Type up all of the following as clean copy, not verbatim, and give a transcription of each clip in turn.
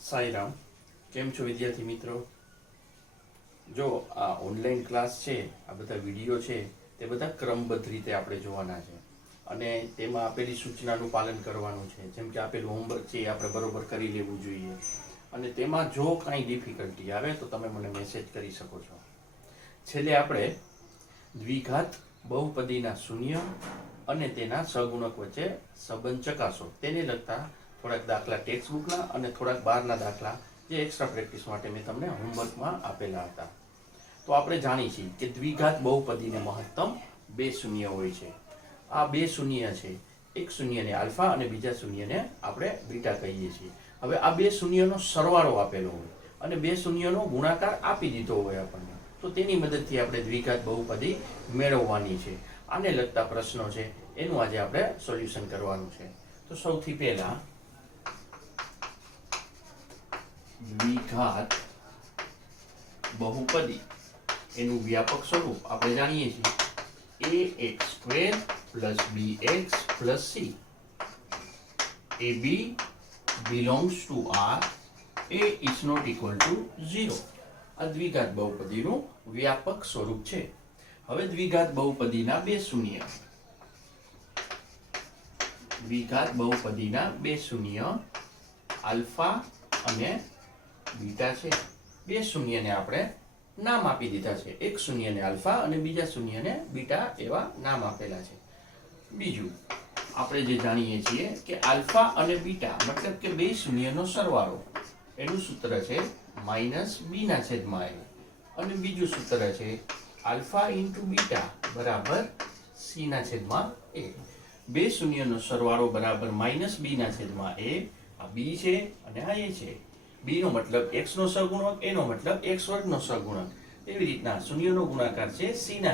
સાઈરામ, કેમ છો વિદ્યાર્થી મિત્રો? જો આ ઓનલાઈન ક્લાસ છે, આ બધા વિડીયો છે તે બધા ક્રમબદ્ધ રીતે આપણે જોવાના છે અને તેમાં આપેલી સૂચનાનું પાલન કરવાનું છે. જેમ કે આપેલું હોમવર્ક છે એ આપણે બરોબર કરી લેવું જોઈએ અને તેમાં જો કાંઈ ડિફિકલ્ટી આવે તો તમે મને મેસેજ કરી શકો છો. છેલ્લે આપણે દ્વિઘાત બહુપદીના શૂન્ય અને તેના સહગુણક વચ્ચે સંબંધ ચકાસો તેને લગતા થોડાક દાખલા ટેક્સ્ટ બુકના અને થોડાક બહારના દાખલા જે એક્સ્ટ્રા પ્રેક્ટિસ માટે મેં તમને હોમવર્કમાં આપેલા હતા. તો આપણે જાણીએ છીએ કે દ્વિઘાત બહુપદીને મહત્તમ બે શૂન્ય હોય છે. આ બે શૂન્ય છે, એક શૂન્યને આલ્ફા અને બીજા શૂન્યને આપણે બીટા કહીએ છીએ. હવે આ બે શૂન્યનો સરવાળો આપેલો હોય અને બે શૂન્યનો ગુણાકાર આપી દીધો હોય આપણને, તો તેની મદદથી આપણે દ્વિઘાત બહુપદી મેળવવાની છે. આને લગતા પ્રશ્નો છે એનું આજે આપણે સોલ્યુશન કરવાનું છે. તો સૌથી પહેલા દ્વિઘાત બહુપદી એનું વ્યાપક સ્વરૂપ આપણે જાણીએ છીએ ax² + bx + c. ab belongs to R, a is not equal to 0. આ દ્વિઘાત બહુપદીનું વ્યાપક સ્વરૂપ છે. હવે દ્વિઘાત બહુપદીના બે શૂન્ય, દ્વિઘાત બહુપદીના બે શૂન્ય આલ્ફા અને બીટા છે. બે શૂન્યને આપણે નામ આપી દીધા છે, એક શૂન્યને આલ્ફા અને બીજા શૂન્યને બીટા એવા નામ આપેલા છે. બીજું આપણે જે જાણીએ છીએ કે આલ્ફા અને બીટા મતલબ કે બે શૂન્યનો સરવાળો, એનું સૂત્ર છે -b/a અને બીજું સૂત્ર છે આલ્ફા * બીટા બરાબર c/a. બે શૂન્યનો સરવાળો બરાબર -b/a. આ b છે અને આ a છે. b નો મતલબ x નો સહગુણક, a નો મતલબ x² નો સહગુણક. એવી રીતના શૂન્યનો ગુણાકાર છે c/a.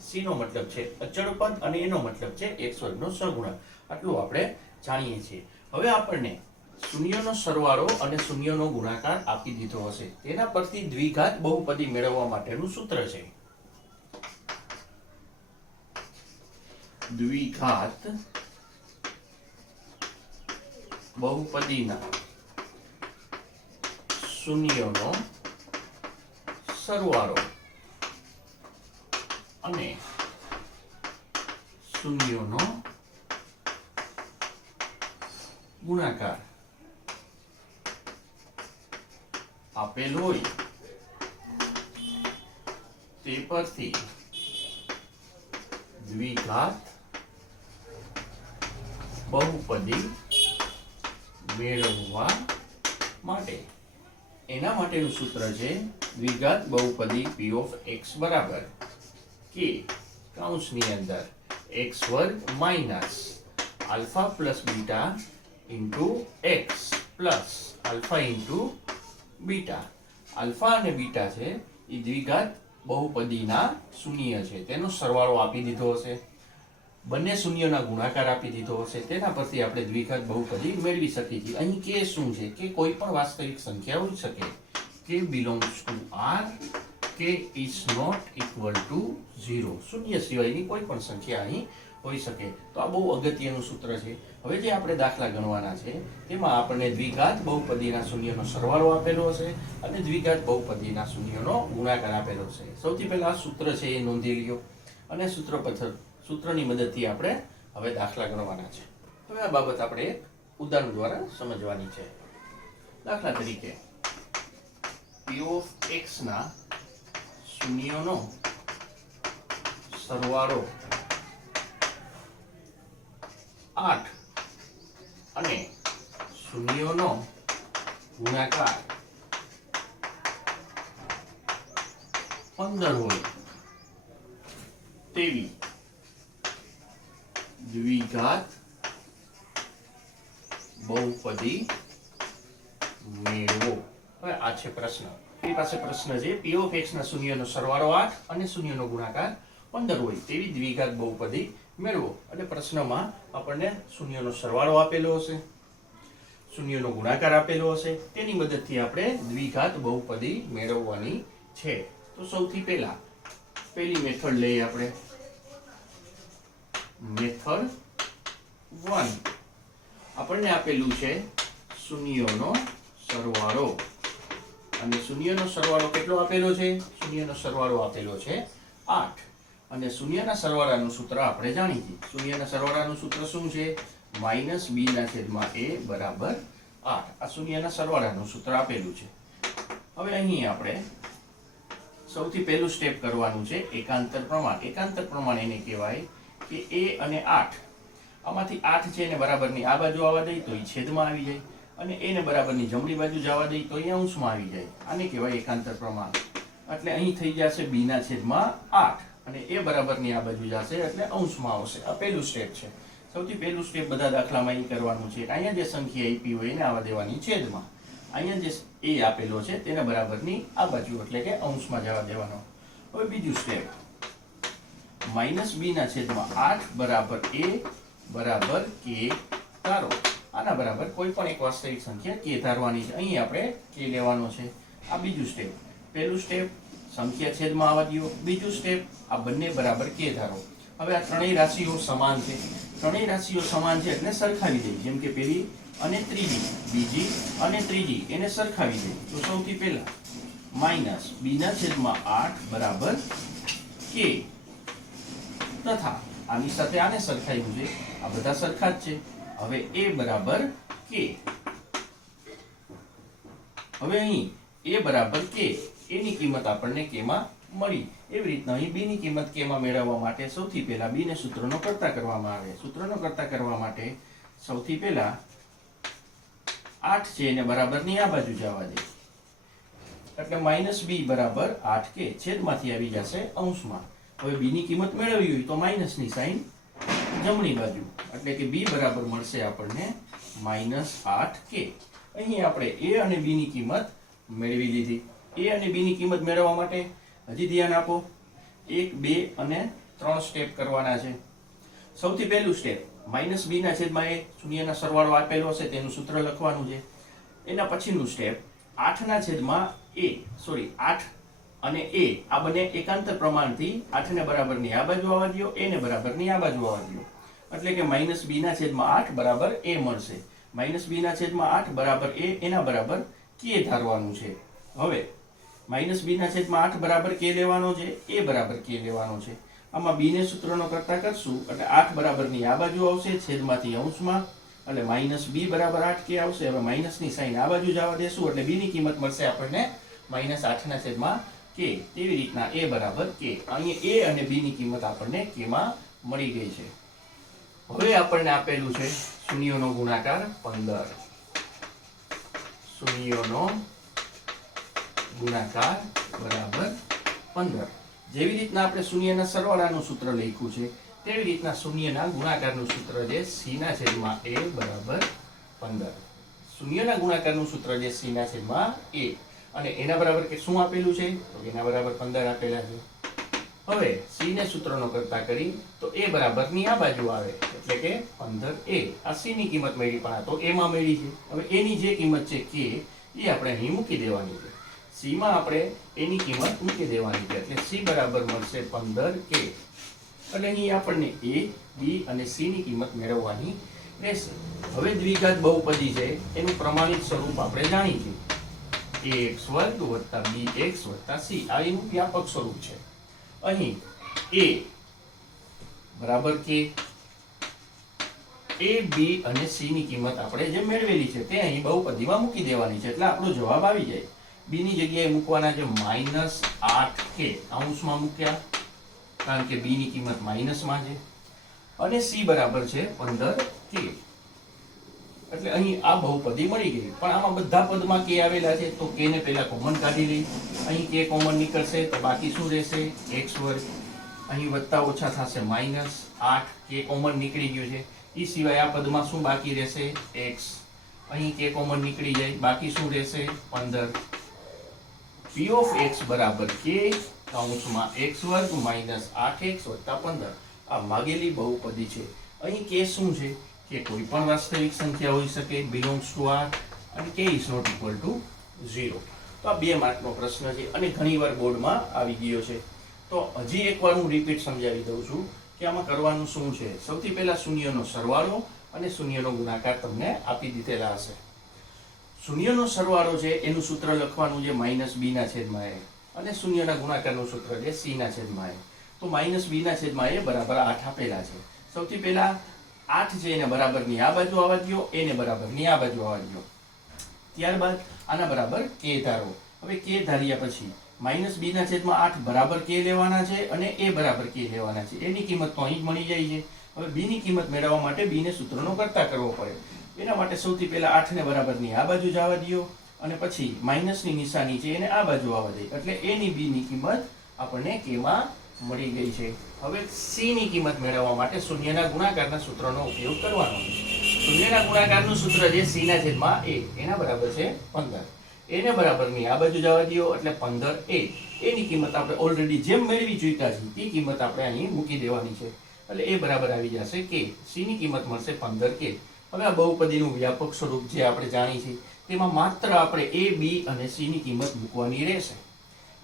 c નો મતલબ છે અચળ પદ અને એનો મતલબ છે x² નો સહગુણક. આટલું આપણે જાણીએ છીએ. હવે આપણને શૂન્યનો સરવાળો અને શૂન્યનો ગુણાકાર આપી દીધો હશે, તેના પરથી દ્વિઘાત બહુપદી મેળવવા માટેનું સૂત્ર છે દ્વિઘાત બહુપદીના શૂન્યનો સરવાળો અને શૂન્યનો ગુણાકાર આપેલ હોય તે પરથી દ્વિઘાત બહુપદી મેળવવા માટે એના માટેનું સૂત્ર છે દ્વિઘાત બહુપદી p of x બરાબર k કૌંસની અંદર x² minus alpha plus beta into x plus alpha into beta. Alpha અને બીટા છે એ દ્વિઘાત બહુપદીના શૂન્ય છે, તેનો સરવાળો આપી દીધો હશે, બંને શૂન્યના ગુણાકાર આપી દીધો હશે, તેના પરથી આપણે દ્વિઘાત બહુપદી મેળવી શકીએ છીએ. અહીં કે શું છે કે કોઈ પણ વાસ્તવિક સંખ્યા હોઈ શકે, k belongs to R, k is not equal to 0. શૂન્ય સિવાયની કોઈ પણ સંખ્યા અહીં હોઈ શકે. તો આ બહુ અગત્યનું સૂત્ર છે. હવે જે આપણે દાખલા ગણવાના છે તેમાં આપણને દ્વિઘાત બહુપદીના શૂન્યનો સરવાળો આપેલો હશે અને દ્વિઘાત બહુપદીના શૂન્યનો ગુણાકાર આપેલો હશે. સૌથી પહેલા આ સૂત્ર છે એ નોંધી લ્યો અને સૂત્રની મદદથી આપણે હવે દાખલા ગણવાના છે. હવે આ બાબત આપણે એક ઉદાહરણ દ્વારા સમજવાની છે. દાખલા તરીકે p of x ના શૂન્યનો સરવાળો 8 અને શૂન્યનો ગુણાકાર 15 હોય તેવી દ્વિઘાત બહુપદી મેળવો. હવે આ છે પ્રશ્ન. એ પાસે પ્રશ્ન છે p of x ના શૂન્યનો સરવાળો 8 અને શૂન્યનો ગુણાકાર 15 હોય તેવી દ્વિઘાત બહુપદી મેળવો. અને પ્રશ્નમાં આપણને શૂન્યનો સરવાળો આપેલો હશે, શૂન્યનો ગુણાકાર આપેલો હશે, તેની મદદથી આપણે દ્વિઘાત બહુપદી મેળવવાની છે. તો સૌથી પહેલા પહેલી મેથડ લઈએ આપણે, મેથડ 1. આપણને આપેલું છે શૂન્યનો સરવાળો, અને શૂન્યનો સરવાળો કેટલો આપેલો છે? શૂન્યનો સરવાળો આપેલો છે 8, અને શૂન્યના સરવાળાનું સૂત્ર આપણે જાણીએ. શૂન્યના સરવાળાનું સૂત્ર શું છે? માઇનસ બી ના છેદમાં એ બરાબર 8. આ શૂન્યના સરવાળાનું સૂત્ર આપેલું છે. હવે અહીં આપણે સૌથી પહેલું સ્ટેપ કરવાનું છે એકાંતર પ્રમાણ. એકાંતર પ્રમાણ એને કહેવાય કે એ અને 8, આમાંથી 8 છે એને બરાબરની આ બાજુ આવવા દઈ તો એ છેદમાં આવી જાય, અને એને બરાબરની જમણી બાજુ જવા દઈ તો એ અંશમાં આવી જાય. આને કહેવાય એકાંતર પ્રમાણ. એટલે અહીં થઈ જશે બી ના છેદમાં 8, અને એ બરાબરની આ બાજુ જશે એટલે અંશમાં આવશે. આ પહેલું સ્ટેપ છે. સૌથી પહેલું સ્ટેપ બધા દાખલામાં એ કરવાનું છે. અહીંયા જે સંખ્યા આપી હોય એને આવવા દેવાની છેદમાં. અહીંયા જે એ આપેલો છે તેને બરાબરની આ બાજુ એટલે કે અંશમાં જવા દેવાનો. હવે બીજું સ્ટેપ, માઇનસ બી ના છેદમાં 8 બરાબર એ બરાબર કે ધારો. આના બરાબર કોઈ પણ એક વાસ્તવિક સંખ્યા કે ધારવાની છે. અહીં આપણે કે લેવાનો છે. આ બીજું સ્ટેપ. પહેલું સ્ટેપ સંખ્યા છેદમાં આવવા દો. બીજું સ્ટેપ આ બંને બરાબર કે ધારો. હવે આ ત્રણેય રાશિઓ સમાન છે. ત્રણેય રાશિઓ સમાન છે એટલે સરખાવી દઈએ. જેમ કે પહેલી અને ત્રીજી, બીજી અને ત્રીજી એને સરખાવી દઈએ. તો સૌથી પહેલા માઇનસ બી ના છેદમાં 8 બરાબર કે, તથા આની સાથે આને સરખાવ્યું છે. આ બધા સરખા જ છે. હવે એ બરાબર કે. હવે અહીં એ બરાબર કે, એની કિંમત આપણને કેમાં મળી. એવી રીતના અહીં બી ની કિંમત કેમાં મેળવવા માટે સૌથી પહેલા બી ને સૂત્રનો કરતા કરવામાં આવે. સૂત્રનો કરતા કરવા માટે સૌથી પહેલા 8 છે એને બરાબરની આ બાજુ જવા દે, એટલે માઇનસ બી બરાબર 8 કે, છેદમાંથી આવી જશે અંશમાં. હવે બી ની કિંમત મેળવવી હોય તો માઇનસની સાઈન જમણી બાજુ, એટલે કે બી બરાબર મળશે આપણને -8 કે. અહીં આપણે એ અને બી ની કિંમત મેળવી લીધી. એ અને બી ની કિંમત મેળવવા માટે હજી ધ્યાન આપો, 1, 2 અને 3 સ્ટેપ કરવાના છે. સૌથી પહેલું સ્ટેપ, માઇનસ બી ના છેદમાં એ, શૂન્યના સરવાળો આપેલો હશે તેનું સૂત્ર લખવાનું છે. એના પછીનું સ્ટેપ 8 ના છેદમાં એ, 8 અને એ આ બંને એકાંતર પ્રમાણથી 8 ને બરાબરની આ બાજુ આવવા દો, એ ને બરાબરની આ બાજુ આવવા દો, એટલે કે માઇનસ બી ના છેદમાં 8 બરાબર એ મળશે. માઇનસ બી ના છેદમાં 8 બરાબર એ, એના બરાબર કે ધારવાનું છે. હવે માઇનસ બી ના છેદમાં 8 બરાબર કે લેવાનો છે, એ બરાબર કે લેવાનો છે. આમાં બી ને સૂત્રનો કરતા કરશું એટલે 8 બરાબરની આ બાજુ આવશે, છેદમાંથી અંશમાં, એટલે માઇનસ બી બરાબર 8 કે આવશે. હવે માઇનસની સાઈન આ બાજુ જવા દેશું એટલે બી ની કિંમત મળશે આપણને -8 ના છેદમાં કે. તેવી રીતના એ બરાબર કે. અહીંયા એ અને બી ની કિંમત આપણને કેમાં મળી ગઈ છે. હવે આપણને આપેલું છે શૂન્યનો ગુણાકાર 15. શૂન્યનો ગુણાકાર બરાબર 15. જેવી રીતના આપણે શૂન્યના સરવાળાનું સૂત્ર લખ્યું છે તેવી રીતના શૂન્યના ગુણાકારનું સૂત્ર છે c ના છેદમાં a બરાબર 15. શૂન્યના ગુણાકારનું સૂત્ર છે c ના છેદમાં a, અને એના બરાબર કે શું આપેલું છે તો એના બરાબર 15 આપેલા છે. હવે c ને સૂત્રનો કરતા કરી તો a બરાબરની આ બાજુ આવે, એટલે કે 15a. આ c ની કિંમત મળી પણ આ તો a માં મળી છે. હવે એની જે કિંમત છે k એ આપણે અહીં મૂકી દેવાની છે. c માં આપણે એની કિંમત મૂકી દેવાની છે, એટલે c બરાબર મળશે 15k. એટલે અહીં આપણને a, b અને c ની કિંમત મેળવવાની રહેશે. હવે દ્વિઘાત બહુપદી છે એનું પ્રમાણિત સ્વરૂપ આપણે જાણીએ છીએ, ax² + bx + c. આ એનું વ્યાપક સ્વરૂપ છે. અહીં a બરાબર કે, a, b અને c ની કિંમત આપણે જે મેળવેલી છે તે અહીં બહુપદીમાં મૂકી દેવાની છે, એટલે આપણો જવાબ આવી જાય. b ની જગ્યાએ મૂકવાના છે -8k, અંશમાં મૂક્યા કારણ કે b ની કિંમત માઇનસમાં છે, અને c બરાબર છે 15k. એટલે અહીં આ બહુપદી મળી ગઈ. પણ આમાં બધા પદમાં k આવેલા છે તો k ને પહેલા કોમન કાઢી લઈ. અહીં k કોમન નીકળશે તો બાકી શું રહેશે x². અહીં વત્તા ઓછા થશે -8, k કોમન નીકળી ગયું છે. એ સિવાય આ પદમાં શું બાકી રહેશે x. અહીં k કોમન નીકળી જાય, બાકી શું રહેશે 15. p ઓફ x બરાબર k કૌંસમાં x² - 8x + 15. આ માગેલી બહુપદી છે. અહીં k શું છે કે કોઈ પણ વાસ્તવિક સંખ્યા હોઈ શકે, બિલોંગ્સ ટુ R, અને k is not equal to 0. તો આ 2 માર્કનો પ્રશ્ન છે અને ઘણીવાર બોર્ડમાં આવી ગયો છે. તો હજી એકવાર હું રિપીટ સમજાવી દઉં છું કે આમાં કરવાનું શું છે. સૌથી પહેલા શૂન્યનો સરવાળો અને શૂન્યનો ગુણાકાર તમને આપી દીધેલા હશે. શૂન્યનો સરવાળો છે એનું સૂત્ર લખવાનું છે માઇનસ બી ના છેદમાં એ, અને શૂન્યના ગુણાકારનું સૂત્ર છે સી ના છેદમાં એ. તો માઇનસ બી ના છેદમાં એ બરાબર 8 આપેલા છે. સૌથી પહેલા 8 છે એને બરાબરની આ બાજુ આવવા દો, એને બરાબરની આ બાજુ આવવા દો. ત્યારબાદ આના બરાબર કે ધારો. હવે કે ધાર્યા પછી માઇનસ બી ના છેદમાં 8 બરાબર કે લેવાના છે અને એ બરાબર કે લેવાના છે. એની કિંમત તો અહીં જ મળી જાય છે. હવે બી ની કિંમત મેળવવા માટે બી ને સૂત્રનો કરતા કરવો પડે. એના માટે સૌથી પહેલા 8 ને બરાબરની આ બાજુ જવા દો, અને પછી માઇનસની નિશાની છે એને આ બાજુ આવવા દે, એટલે એ ની બી ની કિંમત આપણને કે માં મળી ગઈ છે. હવે સી ની કિંમત મેળવવા માટે શૂન્યના ગુણાકારના સૂત્રનો ઉપયોગ કરવાનો છે. શૂન્યના ગુણાકારનું સૂત્ર છે સી ના છેદમાં એ, એના બરાબર છે 15. એને બરાબરની આ બાજુ જવા દો, એટલે 15 એની કિંમત આપણે ઓલરેડી જેમ મેળવી ચૂક્યા છે તે કિંમત આપણે અહીં મૂકી દેવાની છે, એટલે એ બરાબર આવી જશે કે. સી ની કિંમત મળશે 15 કે. હવે આ બહુપદીનું વ્યાપક સ્વરૂપ જે આપણે જાણી છે તેમાં માત્ર આપણે એ, બી અને સી ની કિંમત મૂકવાની રહેશે.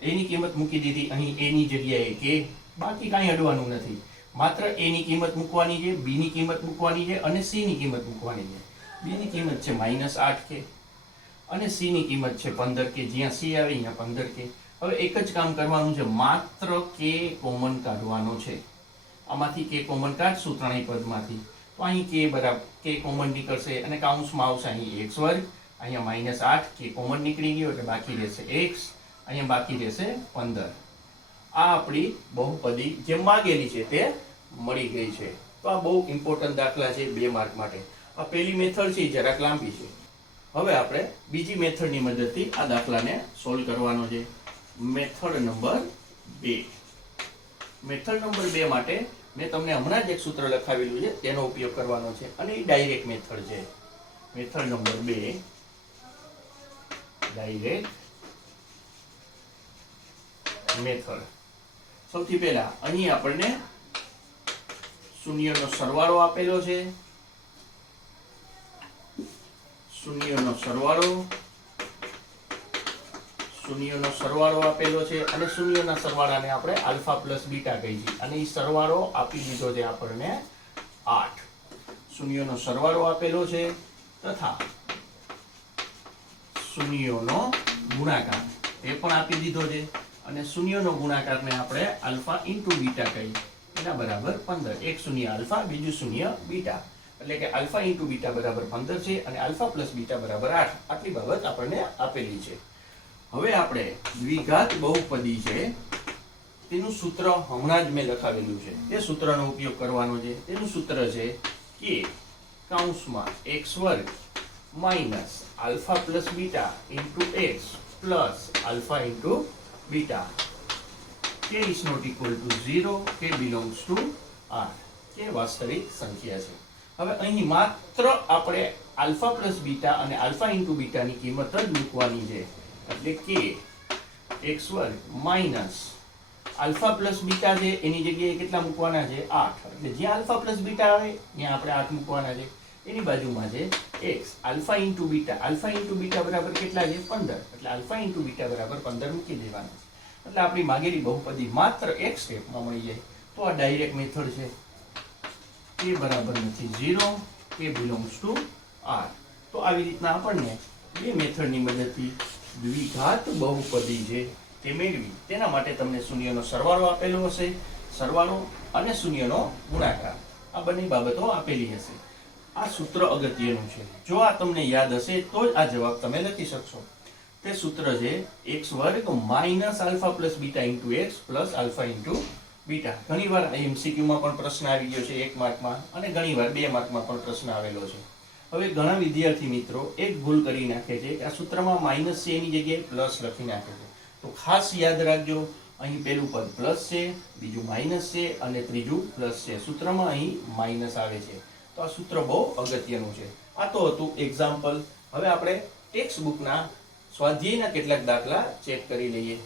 એની કિંમત મૂકી દીધી અહીં એની જગ્યાએ કે, બાકી કાંઈ અડવાનું નથી. માત્ર એ ની કિંમત મૂકવાની છે, બી ની કિંમત મૂકવાની છે અને સી ની કિંમત મૂકવાની છે. બી ની કિંમત છે -8 કે અને સી ની કિંમત છે 15 કે. જ્યાં સી આવે અહીંયા 15 કે. હવે એક જ કામ કરવાનું છે, માત્ર કે કોમન કાઢવાનો છે. આમાંથી કે કોમન કાઢશું ત્રણેય પદમાંથી, તો અહીં કે બરાબર કે કોમન નીકળશે અને કાઉન્સમાં આવશે અહીં x વર્ગ, અહીંયા -8 કે કોમન નીકળી ગયો એટલે બાકી રહેશે x, અહીંયા બાકી રહેશે 15. આ આપણી બહુપદી જે માંગેલી છે તે મળી ગઈ છે. તો આ બહુ ઇમ્પોર્ટન્ટ દાખલા છે 2 માર્ક માટે. આ પહેલી મેથડ છે જરાક લાંબી છે. હવે આપણે બીજી મેથડની મદદથી આ દાખલાને સોલ્વ કરવાનો છે. Method number 2. મેથડ નંબર 2 માટે મેં તમને હમણાં જ એક સૂત્ર લખાવેલું છે તેનો ઉપયોગ કરવાનો છે, અને એ ડાયરેક્ટ મેથડ છે. Method number 2 direct method. સૌથી પહેલા અહીં આપણને શૂન્યનો સરવાળો આપેલો છે. શૂન્યનો સરવાળો આપેલો છે અને શૂન્યના સરવાળાને આપણે આલ્ફા પ્લસ બીટા કહી છીએ, અને એ સરવાળો આપી દીધો છે આપણને 8. શૂન્યનો સરવાળો આપેલો છે તથા શૂન્યનો ગુણાકાર એ પણ આપી દીધો છે, અને શૂન્યનો ગુણાકારને આપણે આલ્ફા ઇન્ટુ બીટા કહીએ, એના બરાબર 15. એક શૂન્ય આલ્ફા, બીજું શૂન્ય બીટા, એટલે કે આલ્ફા ઇન્ટુ બીટા બરાબર 15 છે અને આલ્ફા પ્લસ બીટા બરાબર 8. આટલી બાબત આપણને આપેલી છે. હવે આપણે દ્વિઘાત બહુપદી છે તેનું સૂત્ર હમણાં જ મેં લખાવેલું છે, તે સૂત્રનો ઉપયોગ કરવાનો છે. તેનું સૂત્ર છે કે કૌંસમાં x વર્ગ minus alpha plus beta into x plus alpha into beta. k is not equal to 0, k belongs to R. કે વાસ્તવિક સંખ્યા છે. હવે અહીં માત્ર આપણે આલ્ફા પ્લસ બીટા અને આલ્ફા ઇન્ટુ બીટાની કિંમત જ મૂકવાની છે, એટલે કે x વર્ગ માઇનસ આલ્ફા પ્લસ બીટા છે એની જગ્યાએ કેટલા મૂકવાના છે 8, એટલે જ્યાં આલ્ફા પ્લસ બીટા આવે ત્યાં આપણે 8 મૂકવાના છે. એની બાજુમાં છે x alpha into beta. Alpha into beta બરાબર કેટલા છે 15, એટલે આલ્ફા ઇન્ટુ બીટા બરાબર 15 મૂકી દેવાના છે. એટલે આપણી માંગેલી બહુપદી માત્ર એક સ્ટેપમાં મળી જાય. તો આ ડાયરેક્ટ મેથડ છે. કે બરાબર નથી 0, કે બિલોંગ્સ ટુ R. તો આવી રીતના આપણને બે મેથડની મદદથી દ્વિઘાત બહુપદી છે તે મેળવી. તેના માટે તમને શૂન્યનો સરવાળો આપેલો હશે, સરવાળો અને શૂન્યનો ગુણાકાર, આ બંને બાબતો આપેલી હશે. આ સૂત્ર અગત્યનું છે. જો આ તમને યાદ હશે તો જ આ જવાબ તમે લખી શકશો. તે સૂત્ર છે x વર્ગ minus alpha plus beta into x plus alpha into beta. ઘણીવાર એમસીક્યુમાં પણ પ્રશ્ન આવી ગયો છે 1 માર્કમાં, અને ઘણીવાર 2 માર્કમાં પણ પ્રશ્ન આવેલો છે. હવે ઘણા વિદ્યાર્થી મિત્રો એક ભૂલ કરી નાખે છે કે આ સૂત્રમાં માઇનસ છે એની જગ્યાએ પ્લસ લખી નાખે છે. તો ખાસ યાદ રાખજો, અહીં પહેલું પદ પ્લસ છે, બીજું માઇનસ છે અને ત્રીજું પ્લસ છે. સૂત્રમાં અહીં માઇનસ આવે છે. તો આ સૂત્ર બહુ અગત્યનું છે. આ તો હતું એક્ઝામ્પલ. હવે આપણે ટેક્સ્ટ બુકના સ્વાધ્યાયના કેટલાક દાખલા ચેક કરી લઈએ.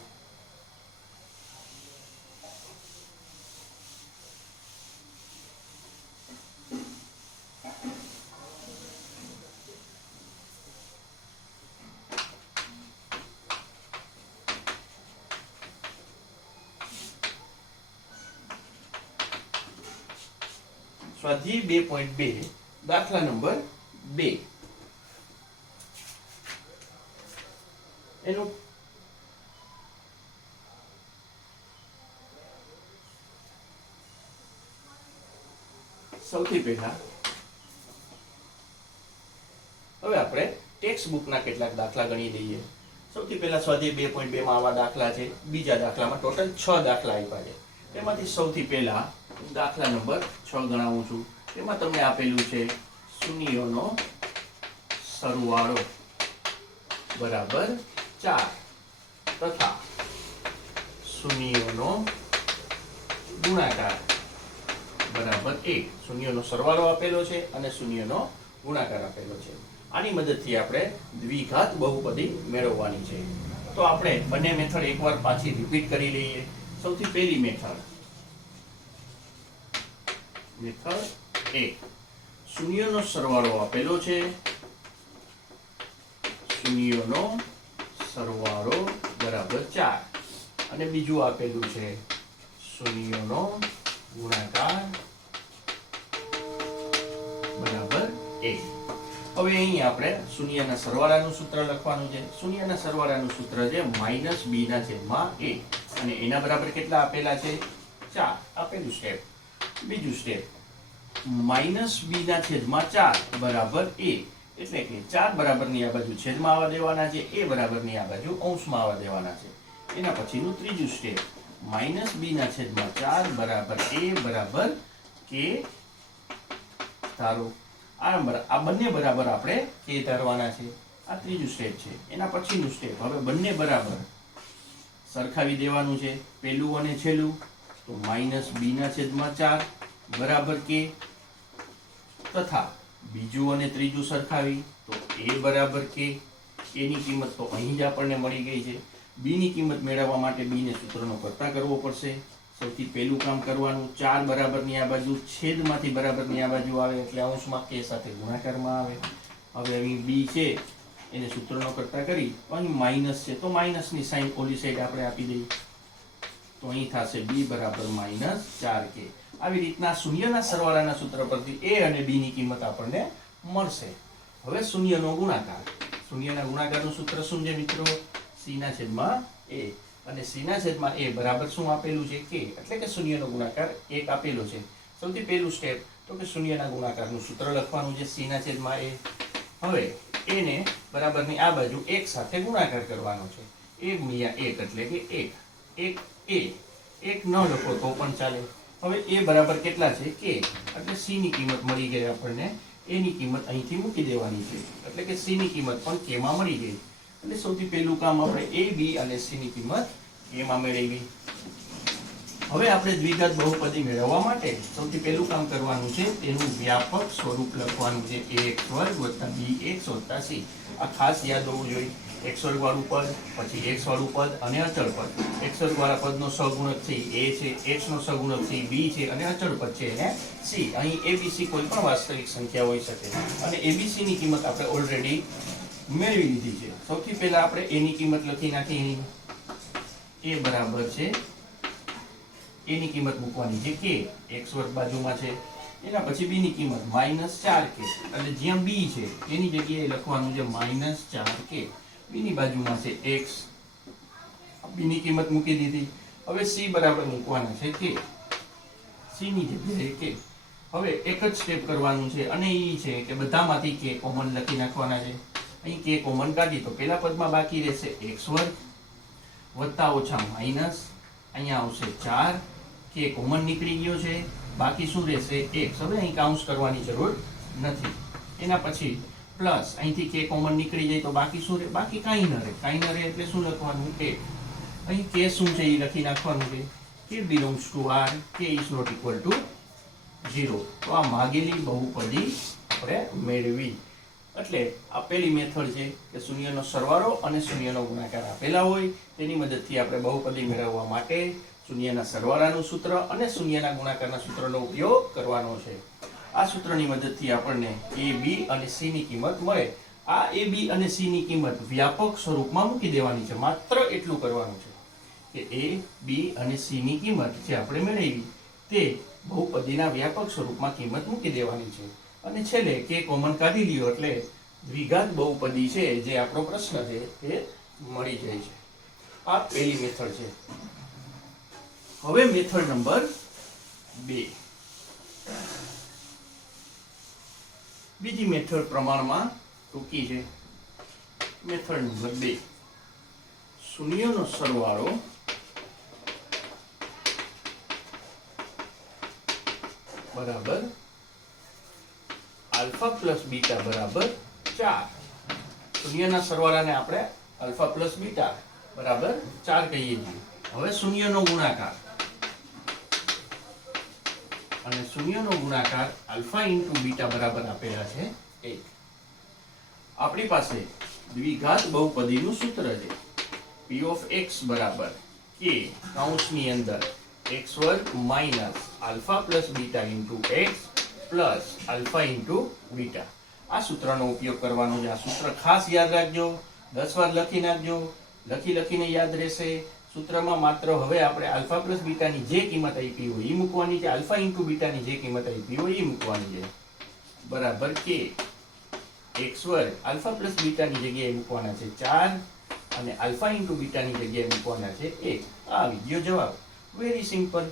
સ્વાધ્યાય 2.2 દાખલા નંબર 2. એનું સૌથી પહેલા હવે આપણે ટેક્સ્ટ બુકના કેટલાક દાખલા ગણી લઈએ. સૌથી પહેલા સ્વાધ્યાય 2.2 માં આવા દાખલા છે. બીજા દાખલામાં ટોટલ 6 દાખલા આપ્યા છે. તેમાંથી સૌથી પહેલા દાખલા નંબર 6 ગણાવું છું. તેમાં તમને આપેલું છે શૂન્યોનો સરવાળો બરાબર 4 તથા શૂન્યોનો ગુણાકાર બરાબર 1. શૂન્યનો સરવાળો આપેલો છે અને શૂન્યનો ગુણાકાર આપેલો છે. આની મદદથી આપણે દ્વિઘાત બહુપદી મેળવવાની છે. તો આપણે બંને મેથડ એકવાર પાછી રિપીટ કરી લઈએ. સૌથી પહેલી મેથડ A. શૂન્યનો સરવાળો આપેલો છે. શૂન્યનો સરવાળો બરાબર 4 અને બીજું આપેલું છે શૂન્યનો ગુણાકાર બરાબર 1. હવે અહીં આપણે શૂન્યના સરવાળાનું સૂત્ર લખવાનું છે. શૂન્યના સરવાળાનું સૂત્ર છે -b/a અને એના બરાબર કેટલા આપેલા છે? 4. આપેલું સ્ટેપ. બીજું સ્ટેપ -b/4 બરાબર a એટલે કે 4 બરાબરની આ બાજુ છેદમાં આવવા દેવાના છે, a બરાબરની આ બાજુ અંશમાં આવવા દેવાના છે. એના પછીનું ત્રીજું સ્ટેપ -b/4 બરાબર a બરાબર k ધારો. આ બંને બરાબર આપણે k ધારવાના છે. આ ત્રીજું સ્ટેપ છે. એના પછીનું સ્ટેપ હવે બંને બરાબર સરખાવી દેવાનું છે, પહેલું અને છેલ્લું. તો -b/4 બરાબર k તથા બીજું અને ત્રીજું સરખાવી તો a બરાબર k. a ની કિંમત તો અહીં જ આપણને મળી ગઈ છે. b ની કિંમત મેળવવા માટે b ને સૂત્રનો કરતા કરવો પડશે. સૌથી પહેલું કામ કરવાનું, 4 બરાબરની આ બાજુ છેદમાંથી બરાબરની આ બાજુ આવે એટલે અંશમાં k સાથે ગુણાકારમાં આવે. હવે અહીં b છે એને સૂત્રનો કરતા કરી અહીં માઈનસ છે તો માઈનસની સાઈન ઓલી સાઈડ આપણે આપી દઈએ. તો અહીં થશે b બરાબર -4k. આવી રીતના શૂન્યના સરવાળાના સૂત્ર પરથી a અને b ની કિંમત આપણને મળશે. હવે શૂન્યનો ગુણાકાર. શૂન્યના ગુણાકારનું સૂત્ર શું છે મિત્રો? c/a અને c/a બરાબર શું આપેલું છે? k. એટલે કે શૂન્યનો ગુણાકાર 1 આપેલો છે. સૌથી પહેલું સ્ટેપ તો કે શૂન્યના ગુણાકારનું સૂત્ર લખવાનું છે c/a. હવે a ને બરાબરની આ બાજુ 1 સાથે ગુણાકાર કરવાનો છે. 1 × 1 એટલે કે 1 ન લખો તો પણ ચાલે. હવે a બરાબર કેટલા છે? k. એટલે c ની કિંમત મળી ગઈ આપણને. a ની કિંમત અહીંથી મૂકી દેવાની છે એટલે કે c ની કિંમત પણ k માં મળી ગઈ. એટલે સૌથી પહેલું કામ આપણે a, b અને c ની કિંમત k માં મેળવી. હવે આપણે દ્વિઘાત બહુપદી મેળવવા માટે સૌથી પહેલું કામ કરવાનું છે તેનું વ્યાપક સ્વરૂપ લખવાનું છે. ax² + bx + c. આ ખાસ યાદ હોવું જોઈએ. x² વાળું પદ, પછી x વાળું પદ અને અચળ પદ. x² વાળા પદનો સહગુણક છે a છે, x નો સહગુણક છે b છે અને અચળ પદ છે એને c. અહીં abc કોઈ પણ વાસ્તવિક સંખ્યા હોઈ શકે અને abc ની કિંમત આપણે ઓલરેડી મેળવી લીધી છે. સૌથી પહેલા આપણે a ની કિંમત લખી નાખીએ. a બરાબર છે, a ની કિંમત મૂકવાની છે k, x² બાજુમાં છે. એના પછી b ની કિંમત -4k એટલે જ્યાં b છે એની જગ્યાએ લખવાનું છે -4k. b ની બાજુમાં છે x, b ની કિંમત મૂકી દીધી. હવે c બરાબર મૂકવાના છે k, c ની જગ્યાએ k. હવે એક જ સ્ટેપ કરવાનું છે અને એ છે કે બધામાંથી k કોમન લખી નાખવાના છે. અહીં k કોમન કાઢી તો પહેલા પદમાં બાકી રહેશે x² વત્તા ઓછા માઈનસ, અહીંયા આવશે 4. k કોમન નીકળી ગયો છે, બાકી શું રહેશે? x. હવે અહીં કાઉન્સ કરવાની જરૂર નથી. એના પછી પ્લસ, અહીંથી k કોમન નીકળી જાય તો બાકી શું રહે? બાકી કાંઈ ન રહે. કાંઈ ન રહે એટલે શું લખવાનું? 1. અહીં k શું છે એ લખી નાખવાનું છે. k belongs to r, k is not equal to 0. તો આ માગેલી બહુપદી આપણે મેળવી. એટલે આ પહેલી મેથડ છે કે શૂન્યનો સરવાળો અને શૂન્યનો ગુણાકાર આપેલા હોય તેની મદદથી આપણે બહુપદી મેળવવા માટે શૂન્યના સરવાળાનું સૂત્ર અને શૂન્યના ગુણાકારના સૂત્રનો ઉપયોગ કરવાનો છે. આ સૂત્રની મદદથી આપણને a, b અને c ની કિંમત મળે. આ a, b અને c ની કિંમત વ્યાપક સ્વરૂપમાં મૂકી દેવાની છે. માત્ર એટલું કરવાનું છે કે a, b અને c ની કિંમત જે આપણે મેળવી તે બહુપદીના વ્યાપક સ્વરૂપમાં કિંમત મૂકી દેવાની છે. અને છેલ્લે k કોમન કાઢી લ્યો એટલે દ્વિઘાત બહુપદી છે જે આપણો પ્રશ્ન છે એ મળી જાય છે. આ પહેલી મેથડ છે. હવે મેથડ નંબર 2. બીજી મેથડ પ્રમાણમાં ટૂંકી છે. મેથડ નંબર 2, શૂન્યનો સરવાળો બરાબર આલ્ફા પ્લસ બીટા બરાબર 4. શૂન્યના સરવાળાને આપણે આલ્ફા પ્લસ બીટા બરાબર 4 કહીએ છીએ. હવે શૂન્યનો ગુણાકાર અને શૂન્યનો ગુણાકાર આલ્ફા ઇન્ટુ બીટા બરાબર આપેલા છે 1. આપણી પાસે દ્વિઘાત બહુપદીનું સૂત્ર છે. p ઓફ x બરાબર k કૌંસની અંદર x વર્ગ minus alpha plus beta into x plus alpha into beta. આ સૂત્રનો ઉપયોગ કરવાનો છે. આ સૂત્ર ખાસ યાદ રાખજો, 10 વાર લખી નાખજો. લખીને યાદ રહેશે. સૂત્રમાં માત્ર હવે આપણે આલ્ફા પ્લસ બીટાની જે કિંમત આપી હોય એ મૂકવાની છે. આલ્ફા ઇન્ટુ બીટાની જે કિંમત આપી હોય એ મૂકવાની છે. બરાબર k x વર્ગ આલ્ફા પ્લસ બીટાની જગ્યાએ મૂકવાના છે 4 અને આલ્ફા ઇન્ટુ બીટાની જગ્યાએ મૂકવાના છે 1. આ આવી ગયો જવાબ. Very simple.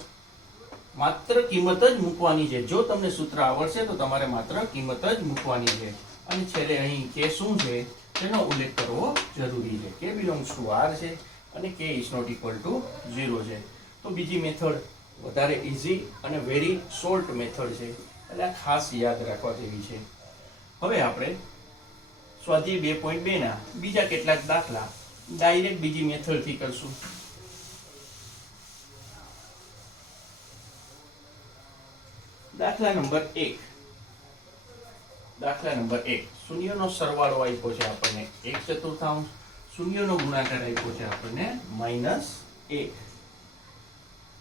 માત્ર કિંમત જ મૂકવાની છે. જો તમને સૂત્ર આવડશે તો તમારે માત્ર કિંમત જ મૂકવાની છે. અને છેલ્લે અહીં કે શું છે તેનો ઉલ્લેખ કરવો જરૂરી છે. કે બિલોંગ્સ ટુ r છે અને k is not equal to 0 છે. તો બીજી મેથડ વધારે ઇઝી અને વેરી શોર્ટ મેથડ છે, એટલે આ ખાસ યાદ રાખવા જેવી છે. હવે આપણે સ્વાધ્યાય 2.2 ના બીજા કેટલાક દાખલા ડાયરેક્ટ બીજી મેથડથી કરશું. દાખલા નંબર 1. શૂન્યનો સરવાળો આપ્યો છે આપણને 1/4. શૂન્યનો ગુણાકાર આપ્યો છે આપણને -1.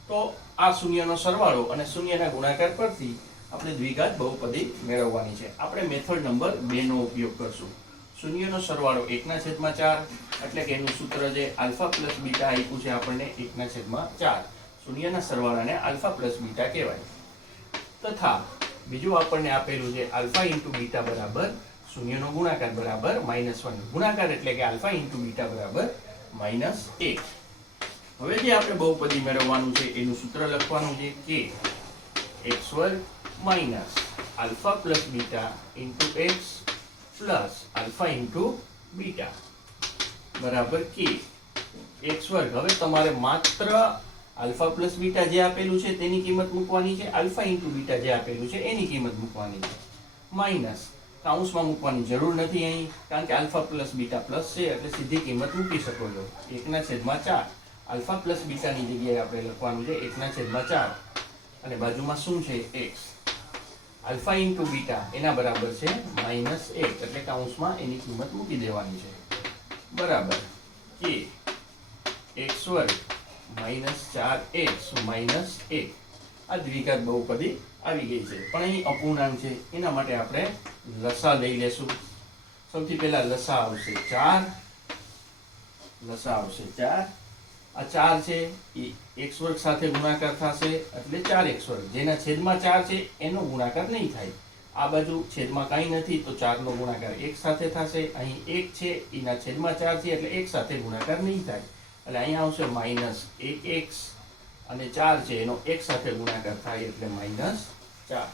તો આ શૂન્યનો સરવાળો અને શૂન્યના ગુણાકાર પરથી આપણે દ્વિઘાત બહુપદી મેળવવાની છે. આપણે મેથડ નંબર 2 નો ઉપયોગ કરશું. શૂન્યનો સરવાળો 1/4 એટલે કે એનું સૂત્ર જે આલ્ફા પ્લસ બીટા આપ્યું છે આપણને 1/4. શૂન્યના સરવાળાને આલ્ફા પ્લસ બીટા કહેવાય. તથા બીજું આપણને આપેલું છે આલ્ફા ઇન્ટુ બીટા બરાબર શૂન્યનો ગુણાકાર બરાબર -1. ગુણાકાર એટલે કે આલ્ફા ઇન્ટુ બીટા બરાબર -1. હવે જે આપણે બહુપદી મેળવવાનું છે એનું સૂત્ર લખવાનું છે કે x વર્ગ minus alpha plus beta into x plus alpha into beta બરાબર k x વર્ગ. હવે તમારે માત્ર આલ્ફા પ્લસ બીટા જે આપેલું છે તેની કિંમત મૂકવાની છે. આલ્ફા ઇન્ટુ બીટા જે આપેલું છે એની કિંમત મૂકવાની છે. માઇનસ કાઉન્સમાં મૂકવાની જરૂર નથી અહીં, કારણ કે આલ્ફા પ્લસ બીટા પ્લસ છે એટલે સીધી કિંમત મૂકી શકો છો. 1/4. આલ્ફા પ્લસ બીટાની જગ્યાએ આપણે લખવાનું છે 1/4 અને બાજુમાં શું છે x. આલ્ફા ઇન્ટુ બીટા એના બરાબર છે -1 એટલે કાઉન્સમાં એની કિંમત મૂકી દેવાની છે. બરાબર k x વર્ગ -4x -1. આ દ્વિઘાત બહુપદી આવી ગઈ છે, પણ અહીં અપૂર્ણાંક છે એના માટે આપણે લસા લઈ લેશું. સૌથી પહેલા લસા આવશે 4. આ 4 છે એ x વર્ગ સાથે ગુણાકાર થશે એટલે 4x વર્ગ. જેના છેદમાં 4 છે એનો ગુણાકાર નહીં થાય. આ બાજુ છેદમાં કાંઈ નથી તો 4 નો ગુણાકાર 1 સાથે થશે. અહીં 1 છે એના છેદમાં 4 છે એટલે 1 સાથે ગુણાકાર નહીં થાય, એટલે અહીંયા આવશે -1x અને 4 છે એનો 1 સાથે ગુણાકાર થાય એટલે -4.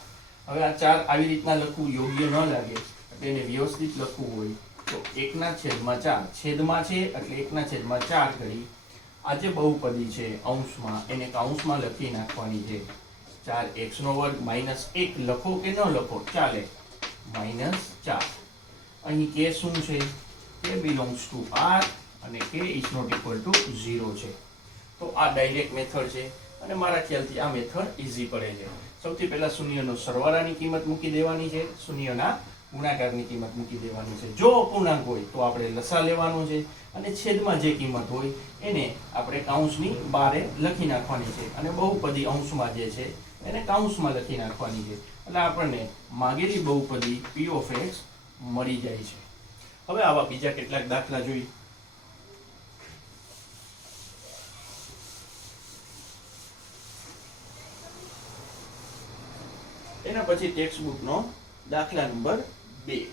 હવે આ 4 આવી રીતના લખવું યોગ્ય ન લાગે એટલે એને વ્યવસ્થિત લખવું હોય તો 1/4 છેદમાં છે એટલે 1/4 કરી આ જે બહુપદી છે અંશમાં એને કૌંસમાં લખી નાખવાની છે. 4x નો વર્ગ -1 લખો કે ન લખો ચાલે, -4. અહીં k શું છે? k બિલોંગ્સ ટુ r અને k is not equal to 0 છે. તો આ ડાયરેક્ટ મેથડ છે અને મારા ખ્યાલથી આ મેથડ ઈઝી પડે છે. સૌથી પહેલા શૂન્યનો સરવાળાની કિંમત મૂકી દેવાની છે, શૂન્યના ગુણાકારની કિંમત મૂકી દેવાની છે. જો અપૂર્ણાંક હોય તો આપણે લસા લેવાનો છે અને છેદમાં જે કિંમત હોય એને આપણે કાઉન્સની બારે લખી નાખવાની છે અને બહુપદી અંશમાં જે છે એને કાઉન્સમાં લખી નાખવાની છે. એટલે આપણને માગેલી બહુપદી p ઓફ x મળી જાય છે. હવે આવા બીજા કેટલાક દાખલા જોઈએ. એના પછી ટેક્સ્ટબુકનો દાખલા નંબર 2.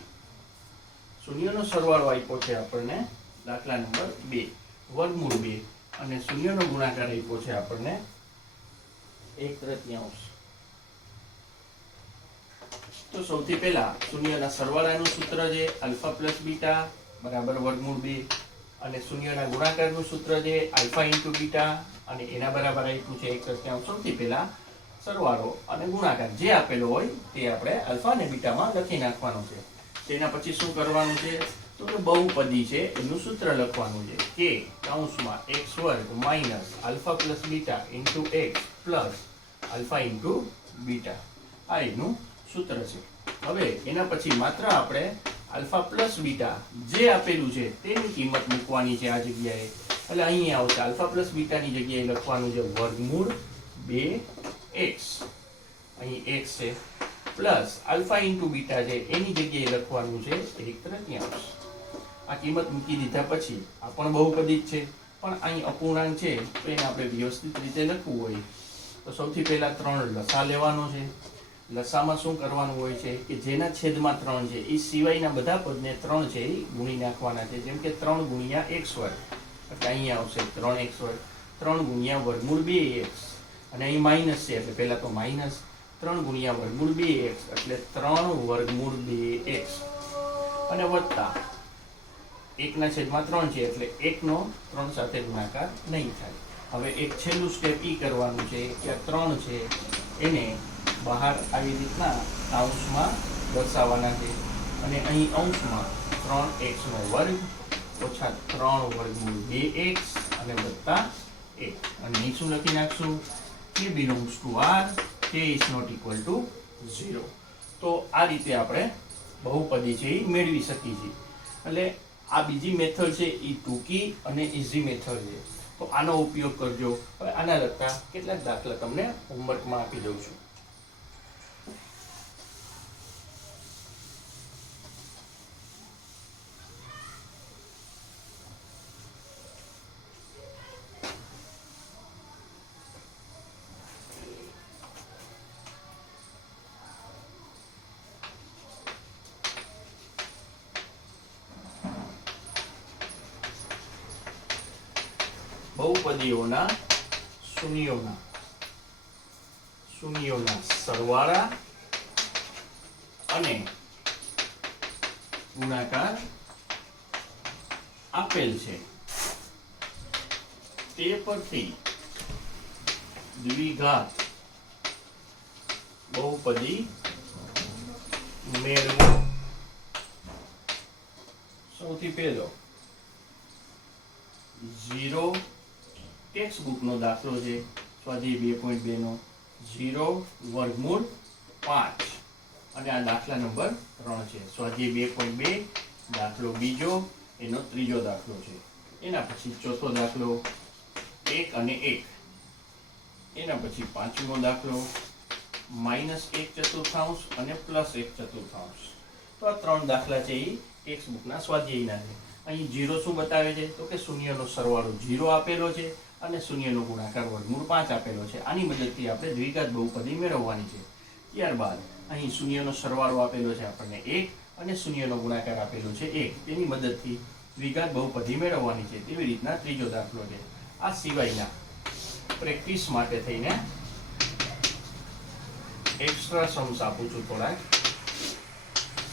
શૂન્યનો સરવાળો આપ્યો છે આપણને દાખલા નંબર 2 વર્ગમૂળ 2 અને શૂન્યનો ગુણાકાર આપ્યો છે આપણને 1/3. તો સૌથી પહેલા શૂન્યના સરવાળાનું સૂત્ર છે આલ્ફા પ્લસ બીટા બરાબર વર્ગમૂળ 2 અને શૂન્યના ગુણાકારનું સૂત્ર છે આલ્ફા ઇન્ટુ બીટા અને એના બરાબર આપ્યું છે 1/3. સૌથી પહેલા સરવાળો અને ગુણાકાર જે આપેલો હોય તે આપણે આલ્ફા અને બીટામાં લખી નાખવાનું છે. તેના પછી શું કરવાનું છે તો કે બહુપદી છે એનું સૂત્ર લખવાનું છે કે કૌંસમાં x વર્ગ minus alpha plus beta into x plus alpha into beta આ એનું સૂત્ર છે. હવે એના પછી માત્ર આપણે આલ્ફા પ્લસ બીટા જે આપેલું છે તેની કિંમત મૂકવાની છે આ જગ્યાએ. એટલે અહીં આવશે આલ્ફા પ્લસ બીટાની જગ્યાએ લખવાનું છે વર્ગમૂળ 2x, અહીં x છે, પ્લસ આલ્ફા ઇન્ટુ બીટા છે એની જગ્યાએ લખવાનું છે 1/3. આ કિંમત મૂકી દીધા પછી આ પણ બહુપદી જ છે પણ અહીં અપૂર્ણાંક છે તો એને આપણે વ્યવસ્થિત રીતે લખવું હોય તો સૌથી પહેલા 3 લસા લેવાનો છે. લસામાં શું કરવાનું હોય છે કે જેના છેદમાં 3 છે એ સિવાયના બધા પદને 3 છે એ ગુણી નાખવાના છે. જેમ કે 3 ગુણ્યા x વર્ગ એટલે અહીં આવશે 3x વર્ગ, 3 ગુણ્યા વર્ગમૂળ 2x અને અહીં માઇનસ છે એટલે પહેલા તો માઇનસ 3 ગુણ્યા વર્ગમૂળ 2x એટલે 3 વર્ગમૂળ 2x અને વત્તા 1/3 છે એટલે 1 નો 3 સાથે ગુણાકાર નહીં થાય. હવે એક છેલ્લું સ્ટેપ ઈ કરવાનું છે કે 3 છે એને બહાર આવી રીતના કૌંસમાં દર્શાવવાના છે અને અહીં અંશમાં 3x નો વર્ગ ઓછા 3 વર્ગમૂળ 2x અને વત્તા 1 અને અહીં શું લખી નાખશું k belongs to r, k is not equal to 0. તો આ રીતે આપણે બહુપદી છે એ મેળવી શકીએ છીએ. એટલે આ બીજી મેથડ છે એ ટૂંકી અને ઈઝી મેથડ છે તો આનો ઉપયોગ કરજો. હવે આના લગતા કેટલાક દાખલા તમને હોમવર્કમાં આપી દઉં છું. બહુપદીઓના શૂન્યોના સરવાળા અને ગુણાકાર આપેલ છે તે પરથી દ્વિઘાત બહુપદી મેળવો. સૌથી પહેલો 0 ટેક્સ્ટ બુક નો દાખલો છે સ્વાધ્યાય 2.2 નો 0 વર્ગમૂળ 5 અને આ દાખલા નંબર 3 છે. સ્વાધ્યાય 2.2 દાખલો બીજો એનો ત્રીજો દાખલો છે. એના પછી ચોથો દાખલો 1 અને 1. એના પછી પાંચમો દાખલો -1/4 અને +1/4. તો આ 3 દાખલા છે એ ટેક્સ્ટ બુકના સ્વાધ્યાયના છે. અહીં 0 શું બતાવે છે તો કે શૂન્યનો સરવાળો 0 આપેલો છે અને શૂન્યનો ગુણાકાર વર્ગમૂળ 5 આપેલો છે. આની મદદથી આપણે દ્વિઘાત બહુપદી મેળવવાની છે. ત્યારબાદ અહીં શૂન્યનો સરવાળો આપેલો છે આપણને 1 અને શૂન્યનો ગુણાકાર આપેલો છે 1. તેની મદદથી દ્વિઘાત બહુપદી મેળવવાની છે. તેવી રીતના ત્રીજો દાખલો છે. આ સિવાયના પ્રેક્ટિસ માટે થઈને એક્સ્ટ્રા સમ્સ આપું છું થોડાક.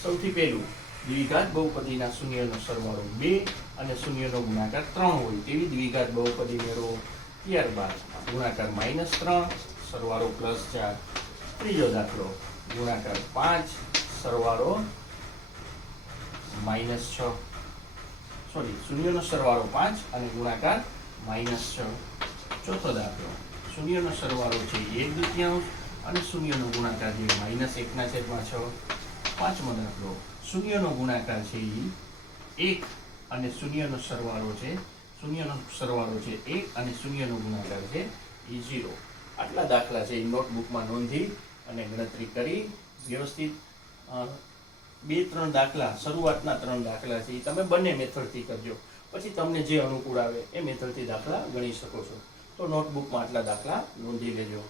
સૌથી પહેલું દ્વિઘાત બહુપદીના શૂન્યનો સરવાળો 2 અને શૂન્યનો ગુણાકાર 3 હોય તેવી દ્વિઘાત બહુપદી મેળવો. ત્યારબાદ ગુણાકાર -3 સરવાળો +4. ત્રીજો દાખલો ગુણાકાર 5 સરવાળો -6. શૂન્યનો સરવાળો 5 અને ગુણાકાર -6. ચોથો દાખલો શૂન્યનો સરવાળો છે 1/2 અને શૂન્યનો ગુણાકાર છે -1/6. પાંચમો દાખલો શૂન્યનો ગુણાકાર છે 1 અને શૂન્યનો સરવાળો છે 1 અને શૂન્યનો ગુણાકાર છે 0. આટલા દાખલા છે એ નોટબુકમાં નોંધી અને ગણતરી કરી વ્યવસ્થિત. 2-3 દાખલા શરૂઆતના 3 દાખલા છે એ તમે બંને મેથડથી કરજો. પછી તમને જે અનુકૂળ આવે એ મેથડથી દાખલા ગણી શકો છો. તો નોટબુકમાં આટલા દાખલા નોંધી લેજો.